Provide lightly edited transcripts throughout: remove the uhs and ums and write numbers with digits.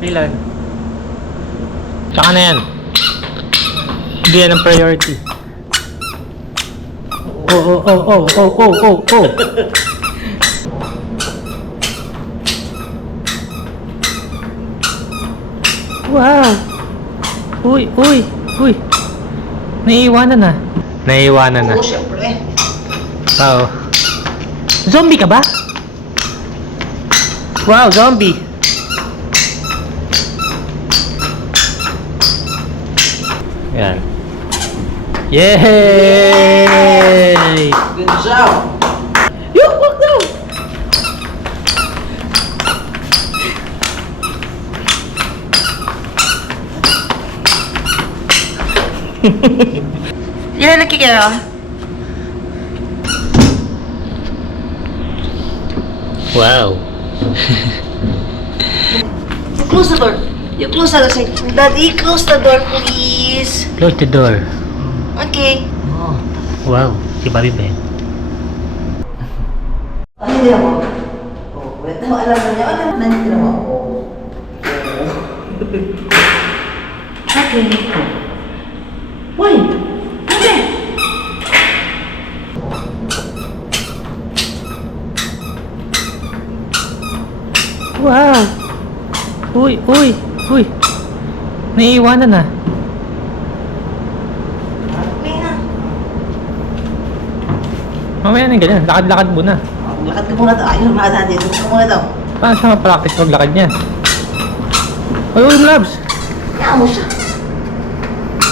Ilan? Tsaka na yan. Hindi yan ang priority. Oh. Wow! Uy! Naiiwanan na. Oo, syempre. Oo. Zombie ka ba? Wow, zombie! Yan. Yay! Good job. Yung, wag daw. Ilan nakikira? Wow. You close the door. You close the door. Daddy, close the door, please. Close the door. Okay. Oh. Wow, si Bobby Ben. Ano din ako? Oh, wait. Alam mo niya. Nandito naman ako. Okay. Why? Okay. Wow! Uy! Naiiwanan na. Okay na. Mamaya na ganyan. Lakad-lakad muna. Lakad ka muna daw. Ayun, mga daddy. Lakad ka muna daw. Paano siya ma-practice maglakad niya? Uy, Labs! Kaya mo siya.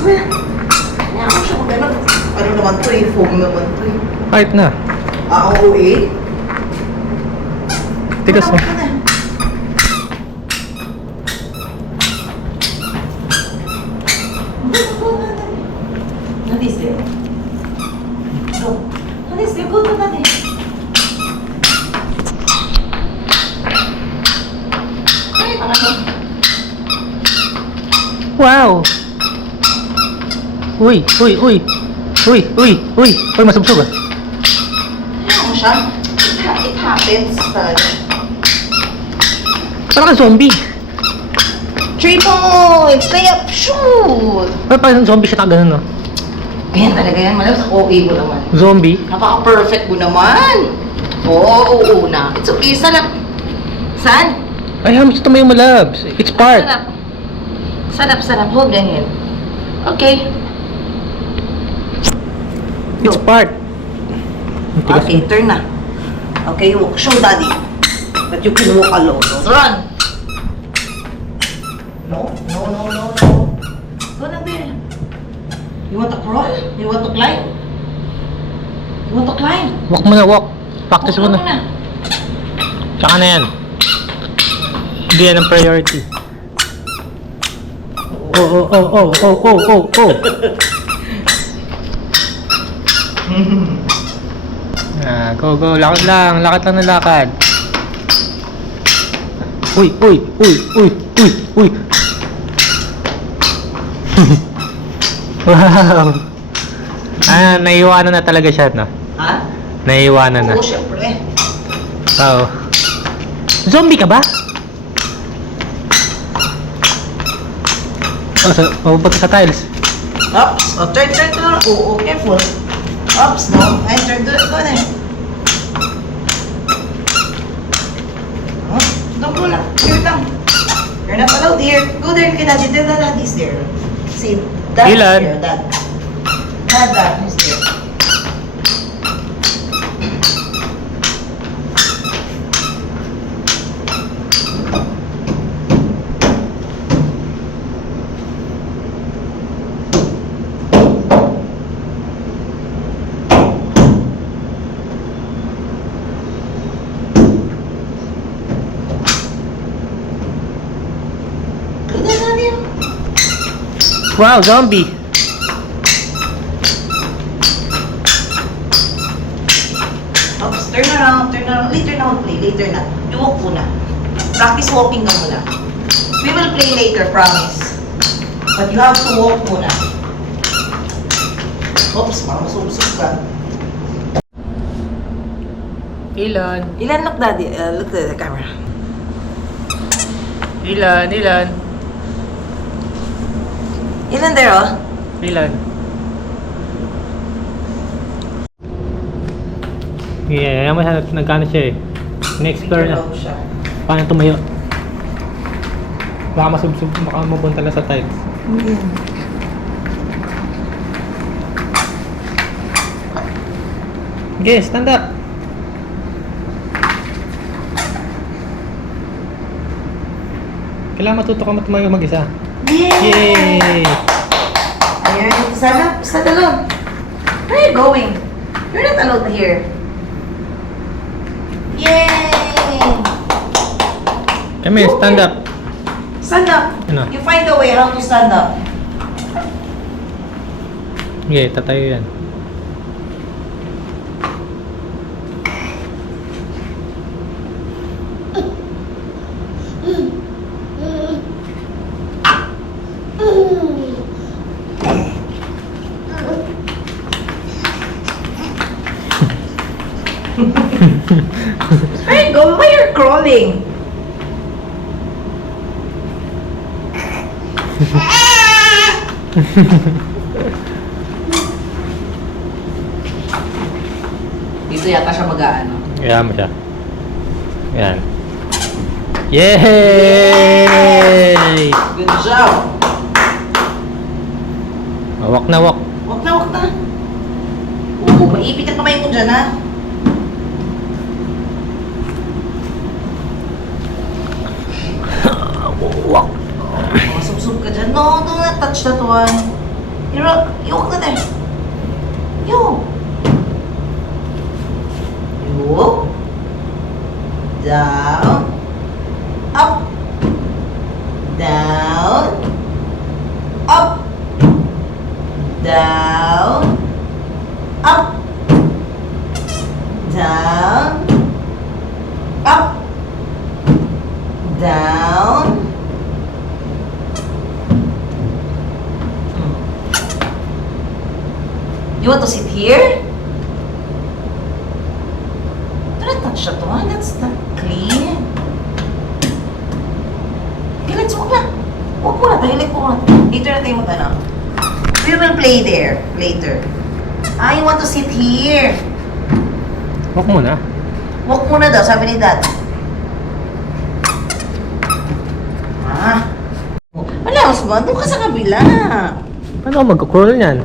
Kaya mo siya kung gano'n. Ano naman to eh? Foam naman to eh. Kahit na. Oo eh. Tigas mo. What is there? No. What is there? Go to daddy. Wow! Uy! Masubsog ah. Kaya mo siya. It happens talaga. Parang kang zombie. 3 points! Lay up! Shoot! Parang zombie siya ganun no? Ganyan talaga yan. Malam sa OA mo naman. Zombie? Napaka-perfect mo naman. Oo na. It's okay. Sarap. Saan? Ay, hamis tumayo mo, Labs. It's part. Sarap. Hold ganyan. Okay. It's part. Tigas Okay, turn na. Okay, walk. Show daddy. But you can walk alone. Run! No. Go na there. You want to crawl? You want to climb? You want to climb? Walk muna, walk. Practice Walk muna. Tsaka na yan. Hindi yan ang priority. Oh. Go. Lakad lang ng lakad. Uy. Wow. Naiiwanan na talaga siya, no? Ha? Naiiwanan na. Oo, syempre. Oo. Zombie ka ba? Mababa sa tiles. Oops. Oh, turn. Oh, careful. Oops, no. And turn. Go there. Oh, don't go lang. Here lang. You're not allowed here. Go there kay daddy. Daddy's there. See, dad's Ilan? there. Dad is there. Wow, zombie. Oops, turn around. Later na we'll play. Later na. You walk muna. Practice walking ka muna. We will play later, promise. But you have to walk muna. Oops, parang masubsog ka. Ilan? Ilan look, daddy? Look at the camera. Ilan? Ilan? Ilan there, oh? Ilan? Yeah, ayan mo siya, nagkano siya eh. Na-explore na. Low siya. Paano tumayo? Baka masubsob, baka mabunta lang sa tiles. Okay, stand up. Kailangan matuto ka tumayo mag-isa. Yay! Ayan, stand alone. Where are you going? You're not alone here. Yay! Come here, stand up. Stand up. Ano? You find a way how to stand up. Okay, tatayo yan. Where you going? Why you're crawling? Dito yata siya mag-aano. Kaya mo siya. Yan. Yay! Good job. Wak na wak. Wag na, wag na. Oo, maipit ang kamay mo dyan, ha? Wak. Oh, sub-sub ka dyan. No, do not touch that one. Iwag na there. Yo. Yo. Down. Up. Down. Up. Down. Up. Down. Up. Down. You want to sit here? Do not touch that one. That's not clean. Okay, let's walk na. Walk muna tayo. Like, walk muna. Later na tayo mag-ano. We will play there later. I want to sit here. Wak muna. Walk muna daw, sabi ni Dad. Ah. Wala, Osman. Doon ka sa kabila. Paano ako mag-crawl niyan?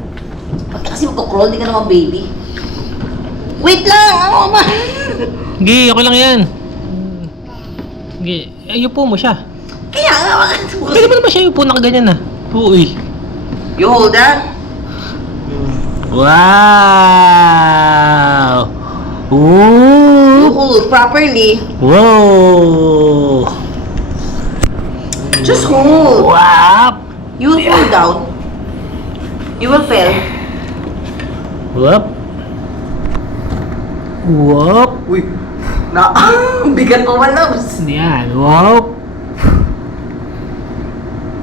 Ba't kasi magkakroll? Di ka naman baby. Wait lang! Ano ba? Gi, okay lang yan. Gi, ayupo mo siya. Kaya nga, Pwede mo naman siya ayupo, nakaganyan na. Uy. you hold that. Wow! You Ooh! hold properly. Wow! Just hold. Wow! You will fall down. You will fail. Whoop! Whoop! Uy. Bigat mo malabs. Yan. Whoop!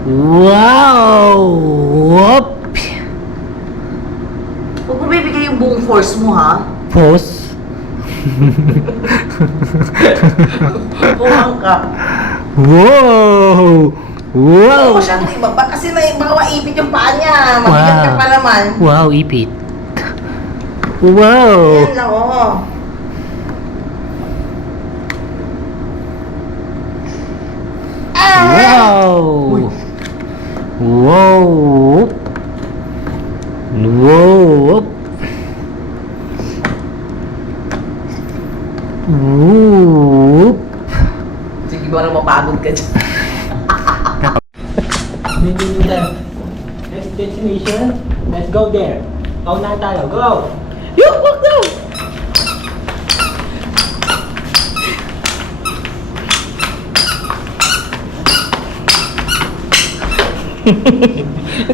Wow! Whoop! Huwag mo bibigay yung buong force mo, ha? Pause. Pumang ka. Wow! Huwag Wow! mo siyang ibaba kasi baka maipit yung paa niya. Mabigat ka pa naman. Wow, ipit. Wow! Yan lang, oh. Wow! Wow! Wow! Whoop! Sige, parang mapagod ka dyan. Next destination, let's go there. Go na tayo, go! Yung, wag na!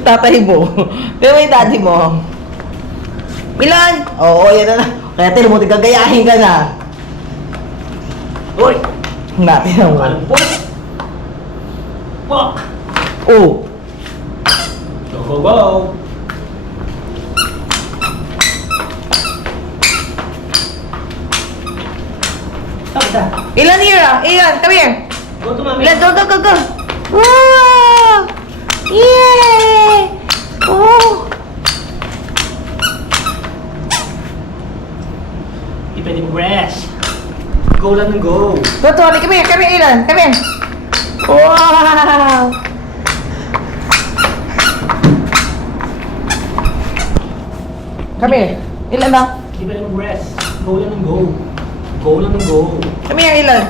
Tatay mo. Pero yung daddy mo. Milan! Oo, yan na. Kaya tino mo, gagayahin ka na. Uy! Natin ang Anong push? Walk! Oh! Go, go, go! Stop that! Ilan here ah? Ilan, come here. Go to mommy! Ilan, go, go, go, go. Wow! Yay! Oh! Di pwede mag-rest. Go lang ng go. Tutuloy, come here, Ilan, come here. Wow! Come here, Ilan lang. Di pwede mag-rest. Go lang ng go. Go lang ng go. Come here, Ilan.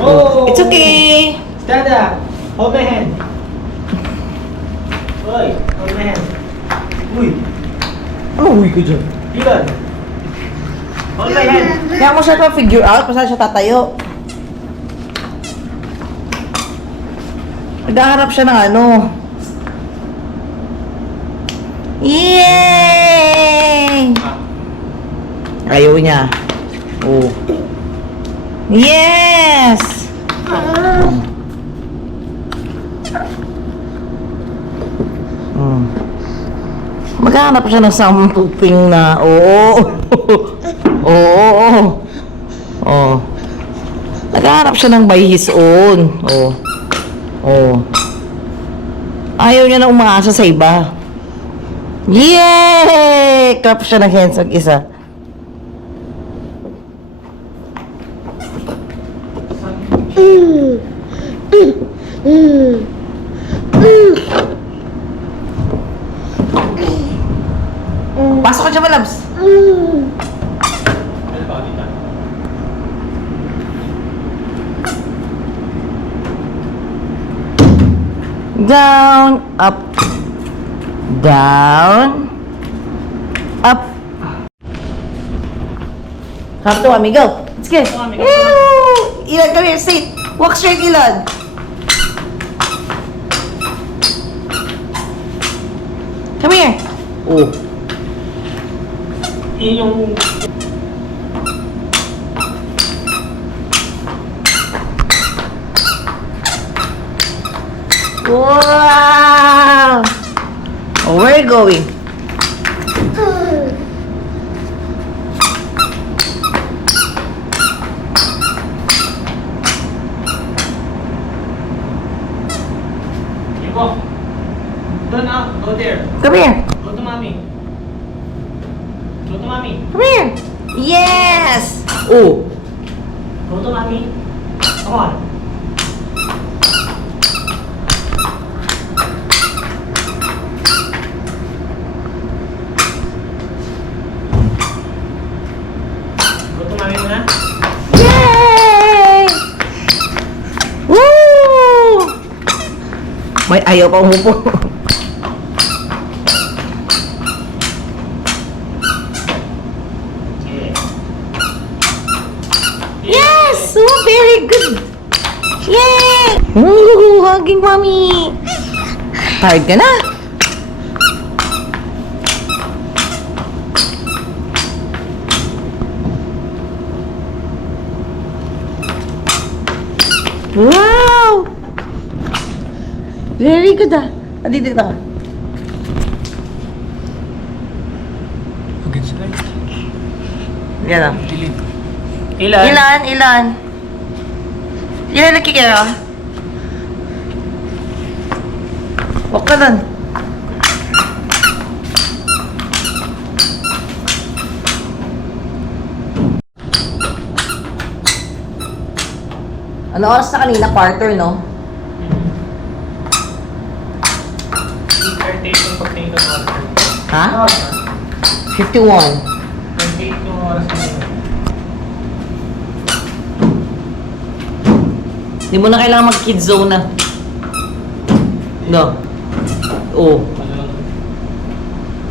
Whoa! It's okay. Stand up. Hold my hand. Hoy, hold my hand. Uy, Ano uwi ko dyan? Ilan. Hold my hand. Kaya mo siya pa-figure out, kung saan siya tatayo. Naghahanap siya ng ano. Yay! Ayaw niya. Oh. Yes! Maghanap siya ng something na, oo. Oo. Oo. Naghanap siya ng by his own. Oo. Oo. Ayaw niya na umaasa sa iba. Yay! Clap siya ng hands ang isa. Pasok ka dyan, Malabs. Down, up, down, up. Come to mommy, go. Let's go. Mommy, go. Woo! Ilan, come here, sit. Walk straight, Ilan. Come here. Oh. Yun yung... Wow! Oh, where are you going? You go. Go now. Go there. Come here. Go to mommy. Go to mommy. Come here. Yes. Oh. Go to mommy. Come on. Go to mommy muna. Yay! Woo! May ayaw pa umupo. Okay. Yes! Oh, very good! Yay! Ooh, hugging mommy! Tired ka na? Wow! Very good ah. Dito ka. Against the light. Yan ah. Ilan? Ilan? Ilan nakikira? Huwag ka nun. Ano oras na kanina? Quarter, no? 8:30 yung pagtingin ko sa water. Ha? 51. 28 yung oras kanina. Hindi mo na kailangan mag-kid zone na. No. Oo.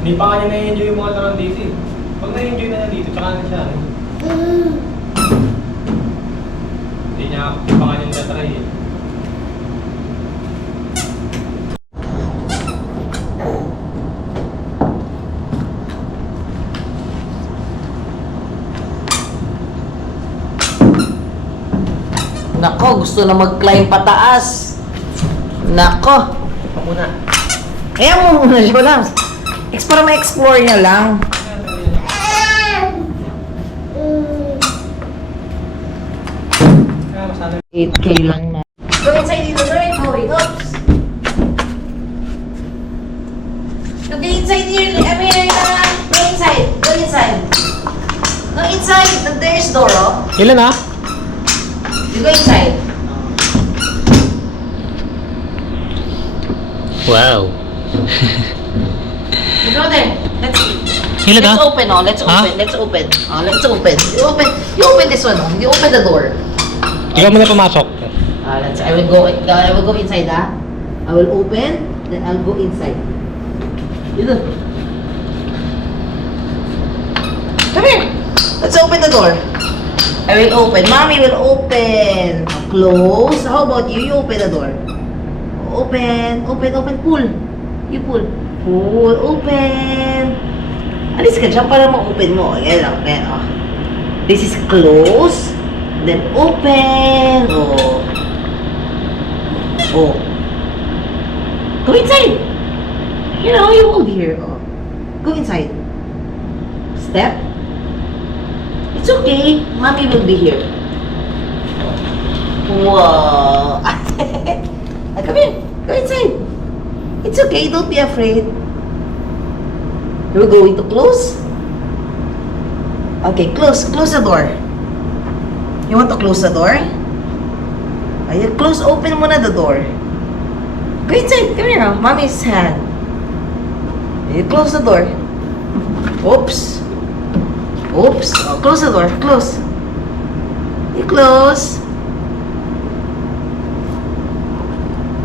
Hindi pa kanya na-enjoy yung mga laro dito eh. Pag na-enjoy na dito, tsaka na siya. Hindi niya pa kanya na-try eh. Nako, gusto na mag-climb pataas. Nako. Pa muna. Kaya mo muna siya lang. Para ma-explore niya lang. Kaya masana. 8K lang na. Go inside dito, go inside. Ilan na? You go inside. Wow. You go there. Let's Ilan na? Let's open, oh. Let's Ha? open. Let's open. Oh, let's open. You open this one, oh. You open the door. Ikaw muna pumasok. I will go inside, ah. I will open, then I'll go inside. You do. Come here. Let's open the door. I will open. Mommy will open. Close. How about you? You open the door. Open. Pull. You pull. Pull. Open. Alis ka dyan para ma-open mo. Ayan lang. Ayan, oh. This is close. Then open. Oh. Oh. Go inside. You know, you hold here. Oh. Go inside. Step. It's okay. Mommy will be here. Wow. Come here. Go inside. It's okay. Don't be afraid. You're going to close? Okay, close. Close the door. You want to close the door? Ayan, close. Open muna the door. Go inside. Come here. Oh. Mommy's hand. You close the door. Oops. Oops. Oh, close the door. Close. You close.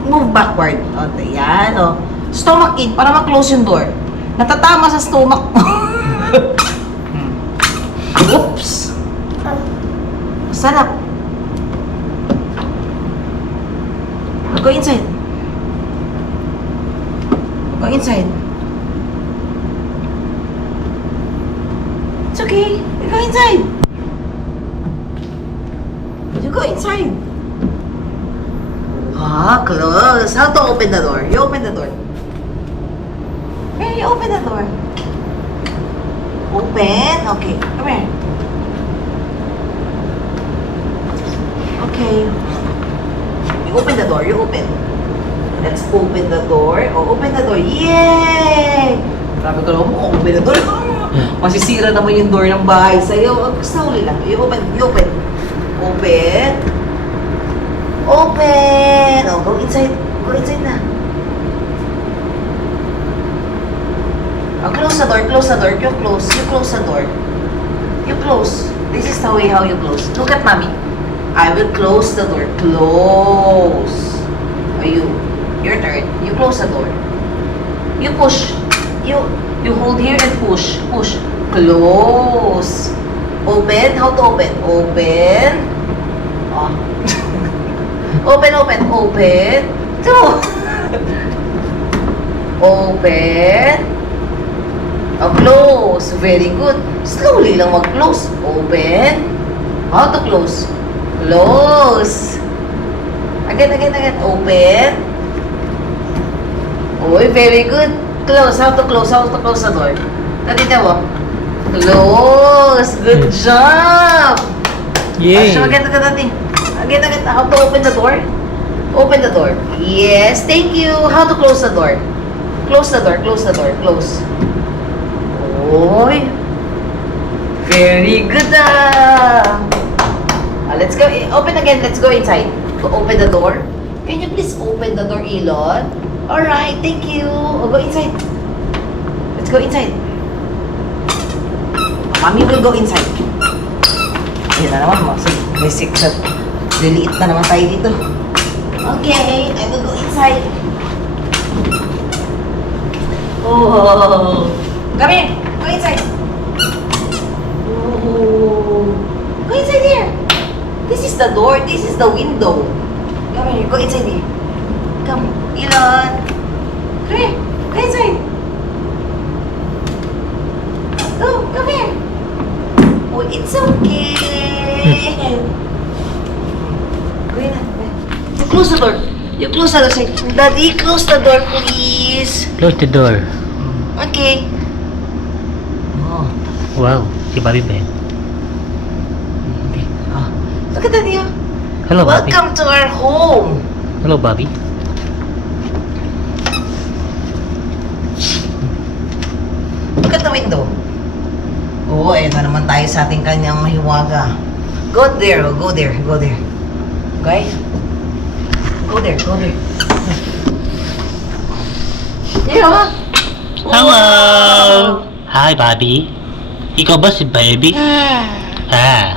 Move backward. O, yan. O. Stomach in para ma-close yung door. Natatama sa stomach mo. Oops. Sarap. Go inside. Go inside. It's okay. You go inside. You go inside. Ah, close. How to open the door? You open the door. Okay, you open the door. Open. Okay, come here. Okay. You open the door. You open. Let's open the door. Oh, open the door. Yay! Grabe ka naman mo. Open the door. Masisira naman yung door ng bahay sa'yo. Basta huli lang. You open. You open. Open. Open! Oh, go inside. Go inside na. Oh, close the door. Close the door. You close. You close the door. You close. This is the way how you close. Look at mommy. I will close the door. Close. Oh, your turn. You close the door. You push. You hold here and push. Push. Close. Open. How to open? Open. Oh. Open. Open. Two. Open. Oh, close. Very good. Slowly lang mag-close. Open. How to close? Close. Again. Open. Oy, very good. Close. How to close? How to close the door? Dati mo. Close. Good job. Yay. So, again. Again. How to open the door? Open the door. Yes. Thank you. How to close the door? Close the door. Close. Oy. Very good. Let's go. Open again. Let's go inside. Open the door. Can you please open the door, Elon? Alright, thank you. Oh, go inside. Let's go inside. Mommy will go inside. Ayan na naman mo. May 6. Liliit na naman tayo dito. Okay, I will go inside. Oh. Come here. Go inside. Oh. Go inside here. This is the door. This is the window. Come here. Go inside here. Come. Elon. Come here. Go inside. Go. Come here. Oh, it's okay. Go in. You close the door. You close the door. Say, Daddy, close the door, please. Close the door. Okay. Oh. Wow. Si Bobby Ben. Oh. Look at Daddy. Oh. Hello, Bobby. Welcome to our home. Hello, Bobby. Look at the window. Oo, ayun na naman tayo sa ating kanyang mahiwaga. Go there, oh, go there, go there. Okay? Go there, go there. Yeah. Hello! Hi, Bobby. Ikaw ba si Baby? Ah.